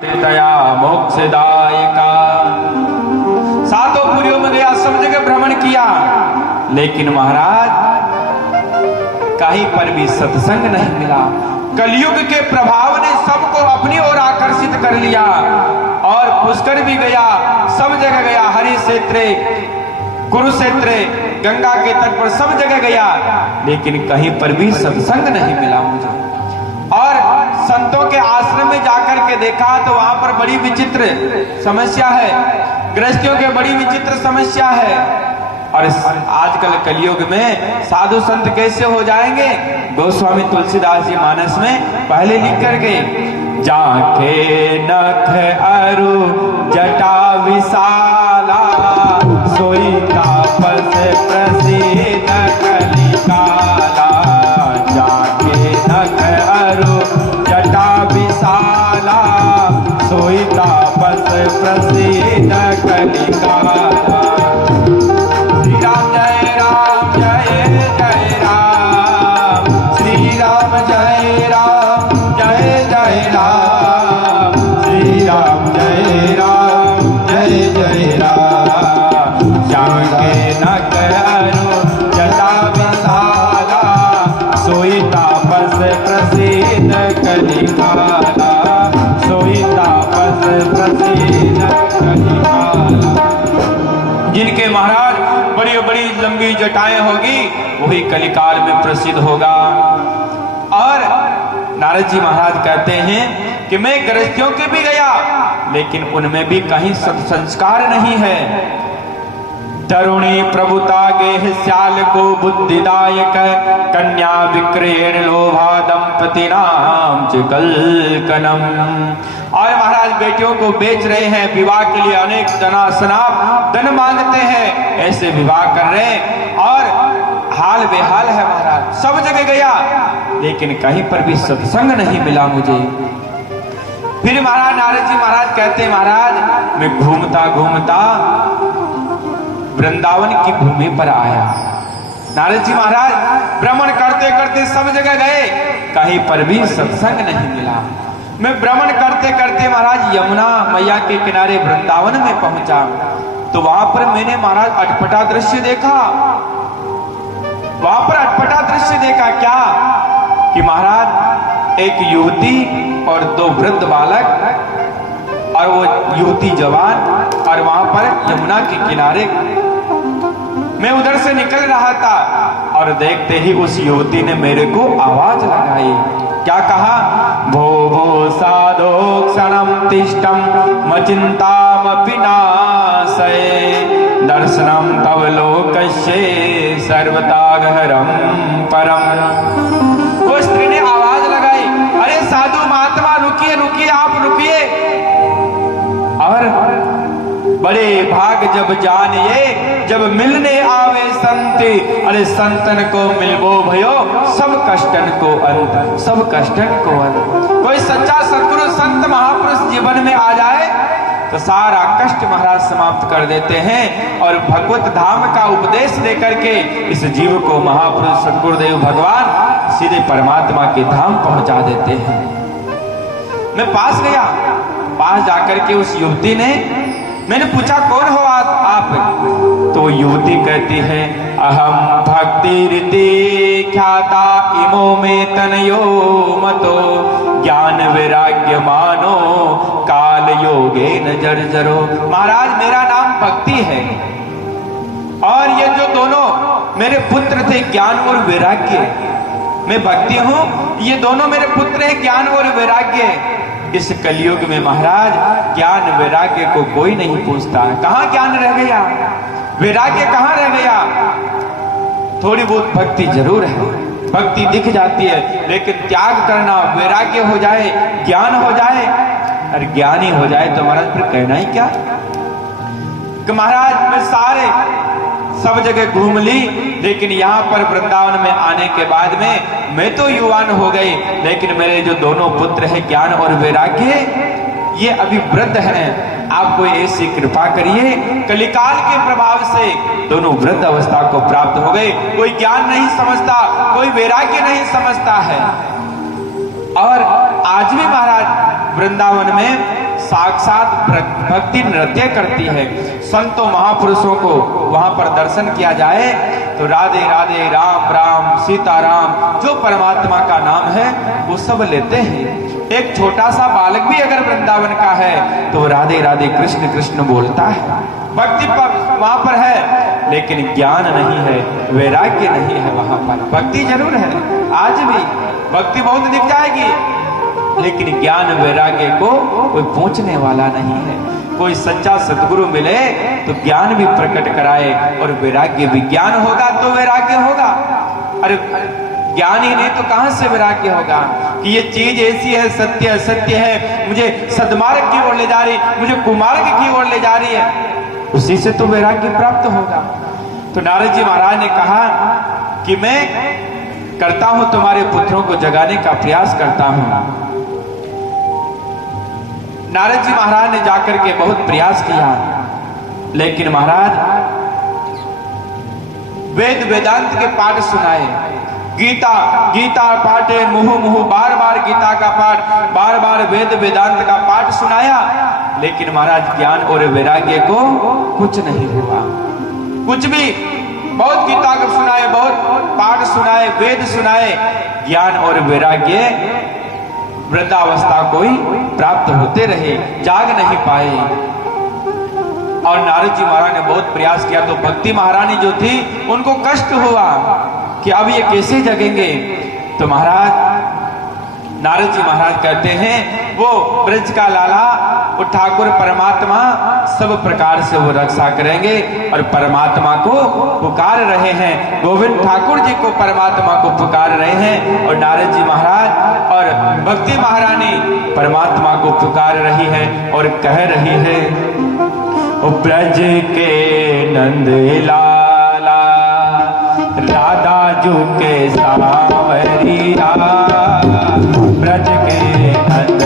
दया मोक्षदायिका। सातों पुरियों में गया, सब जगह भ्रमण किया, लेकिन महाराज कहीं पर भी सत्संग नहीं मिला। कलयुग के प्रभाव ने सबको अपनी ओर आकर्षित कर लिया और पुष्कर भी गया, सब जगह गया, हरि क्षेत्र, कुरुक्षेत्र, गंगा के तट पर सब जगह गया, लेकिन कहीं पर भी सत्संग नहीं मिला मुझे। और संतों के आश्रम में जाकर के देखा तो वहां पर बड़ी विचित्र समस्या है, गृहस्थियों के बड़ी विचित्र समस्या है। और आजकल कलयुग में साधु संत कैसे हो जाएंगे? गोस्वामी तुलसीदास जी मानस में पहले लिख कर गए, जाके नख अरु जटा विशाला, सोई तापस प्रसिद्ध कलिकाला। जाके नख अरु जटा विशाला, सोई तापस प्रसिद्ध कलिकाला। जिनके महाराज बड़ी बड़ी लंबी जटाएं होगी वही कलिकाल में प्रसिद्ध होगा। और नारद जी महाराज कहते हैं कि मैं गृहस्थियों के भी गया, लेकिन उनमें भी कहीं सत्संस्कार नहीं है। तरुणी प्रभुता गेह श्याल को बुद्धिदायक, कन्या विक्रयण लोभा दंपति नाम कलकनम। और महाराज बेटियों को बेच रहे हैं, विवाह के लिए अनेक सनाप धन मांगते हैं, ऐसे विवाह कर रहे हैं और हाल बेहाल है महाराज। सब जगह गया, लेकिन कहीं पर भी सत्संग नहीं मिला मुझे। फिर महाराज नारद जी महाराज कहते, महाराज मैं घूमता घूमता वृंदावन की भूमि पर आया। नारद जी महाराज भ्रमण करते करते सब जगह गए, कहीं पर भी सत्संग नहीं मिला। मैं भ्रमण करते करते महाराज यमुना मैया के किनारे वृंदावन में पहुंचा, तो वहां पर मैंने महाराज अटपटा दृश्य देखा। वहां पर अटपटा दृश्य देखा क्या कि महाराज एक युवती और दो वृद्ध बालक, और वो युवती जवान, और वहां पर यमुना के किनारे मैं उधर से निकल रहा था, और देखते ही उस युवती ने मेरे को आवाज लगाई। क्या कहा? भो भो साधो क्षणम तिष्ठम मचिंतामपि नाशये, दर्शनम तव लोकस्य सर्वतागहरम परम। वो स्त्री ने आवाज लगाई, अरे साधु महात्मा रुकिए रुकिए, आप रुकिए। और बड़े भाग जब जानिए, जब मिलने आवे संत, अरे संतन को मिलबो भयो सब कष्टन को अंत, सब कष्टन को अंत। कोई सच्चा सद्गुरु संत महापुरुष जीवन में आ जाए तो सारा कष्ट महाराज समाप्त कर देते हैं, और भगवत धाम का उपदेश देकर के इस जीव को महापुरुष सद्गुरुदेव भगवान सीधे परमात्मा के धाम पहुंचा देते हैं। मैं पास गया, पास जाकर के उस युवती ने, मैंने पूछा कौन हो आप? तो युवती कहती है, अहम भक्ति रीति ख्याता इमो में तनयो मतो, ज्ञान वैराग्य मानो काल योगे न जर्जरो। महाराज मेरा नाम भक्ति है, और ये जो दोनों मेरे पुत्र थे ज्ञान और वैराग्य, मैं भक्ति हूं, ये दोनों मेरे पुत्र हैं ज्ञान और वैराग्य। इस कलयुग में महाराज ज्ञान वैराग्य को कोई नहीं पूछता। कहां ज्ञान रह गया, वैराग्य कहां रह गया? थोड़ी बहुत भक्ति जरूर है, भक्ति दिख जाती है, लेकिन त्याग करना, वैराग्य हो जाए, ज्ञान हो जाए, और ज्ञानी हो जाए तो महाराज फिर कहना ही क्या कि महाराज मैं सारे सब जगह घूम ली, लेकिन यहाँ पर वृंदावन में आने के बाद में मैं तो युवान हो गई, लेकिन मेरे जो दोनों पुत्र हैं ज्ञान और वैराग्य, ये अभी वृद्ध हैं। आप कोई ऐसी कृपा करिए, कलिकाल के प्रभाव से दोनों वृद्ध अवस्था को प्राप्त हो गए। कोई ज्ञान नहीं समझता, कोई वैराग्य नहीं समझता है। और आज भी महाराज वृंदावन में साक्षात भक्ति नृत्य करती है। संतों महापुरुषों को वहां पर दर्शन किया जाए तो राधे राधे, राम राम, सीताराम, जो परमात्मा का नाम है वो सब लेते हैं। एक छोटा सा बालक भी अगर वृंदावन का है तो राधे राधे कृष्ण कृष्ण बोलता है। भक्ति वहां पर है, लेकिन ज्ञान नहीं है, वैराग्य नहीं है। वहां पर भक्ति जरूर है, आज भी भक्ति बहुत दिख जाएगी, लेकिन ज्ञान वैराग्य को कोई पूछने वाला नहीं है। कोई सच्चा सद्गुरु मिले तो ज्ञान भी प्रकट कराए और वैराग्य भी। ज्ञान होगा तो वैराग्य होगा, अरे ज्ञान ही नहीं तो कहां से वैराग्य होगा कि ये चीज ऐसी है, सत्य असत्य है, मुझे सद्मार्ग की ओर ले जा रही, मुझे कुमार्ग की ओर ले जा रही है, उसी से तो वैराग्य प्राप्त होगा। तो नारद जी महाराज ने कहा कि मैं करता हूं, तुम्हारे पुत्रों को जगाने का प्रयास करता हूं। नारद जी महाराज ने जाकर के बहुत प्रयास किया, लेकिन महाराज वेद वेदांत के पाठ सुनाए, गीता पाठे मुहु मुहु, बार बार गीता का पाठ, बार बार वेद वेदांत का पाठ सुनाया, लेकिन महाराज ज्ञान और वैराग्य को कुछ नहीं हुआ, कुछ भी। बहुत गीता को सुनाए, बहुत पाठ सुनाए, वेद सुनाए, ज्ञान और वैराग्य वृद्धावस्था कोई प्राप्त होते रहे, जाग नहीं पाए। और नारद जी महाराज ने बहुत प्रयास किया तो भक्ति महारानी जो थी उनको कष्ट हुआ कि अब ये कैसे जगेंगे। तो महाराज नारद जी महाराज कहते हैं वो ब्रज का लाला, वो ठाकुर परमात्मा सब प्रकार से वो रक्षा करेंगे और परमात्मा को पुकार रहे हैं। गोविंद ठाकुर जी को परमात्मा को पुकार रहे हैं और नारद जी महाराज और भक्ति महारानी परमात्मा को पुकार रही है और कह रही है, ओ ब्रज के नंद लाला, राधा जू के सावरिया, ब्रज के नंद